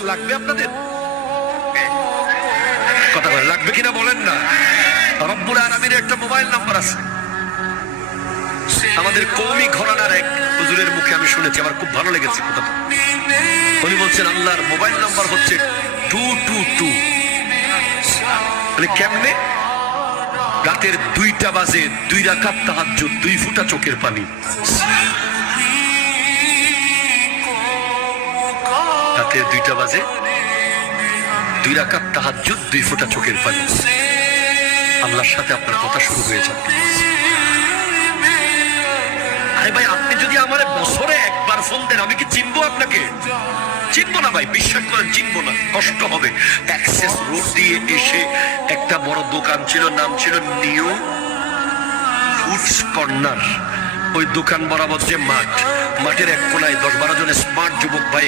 Phone লাগবে আপনাদের? কথা বলেন, লাগবে কিনা বলেন না। রব্বুল আলামিনের একটা মোবাইল নাম্বার আছে। আমাদের কওমি ঘরানার এক হুজুরের মুখে আমি শুনেছি, আমার খুব ভালো লেগেছে কথাটা। উনি বলছেন আল্লাহর মোবাইল নাম্বার হচ্ছে 222। মানে কেমনে? রাতের 2টা বাজে 2 রাকাত তাহাজ্জুদ, 2 ফোঁটা চোখের পানি। রাতের 2টা বাজে 2 রাকাত তাহাজ্জুদ, 2 ফোঁটা চোখের পানি। আল্লাহর সাথে আপনার কথা শুরু হয়ে যাবে। আরে ভাই, আপনি যদি আমার বছরে একবার ফোন দেন, আমি কি চিনবো আপনাকে? চিনবো না ভাই, বিশ্বাস করেন, চিনবো না, কষ্ট হবে। অ্যাক্সেস রোড দিয়ে এসে একটা বড় দোকান ছিল, নাম ছিল নিউ ফুডস কর্নার। ওই দোকান বরাবর যে মাঠ, মাঠের এক কোনায় 10-12 জন স্মার্ট যুবক ভাই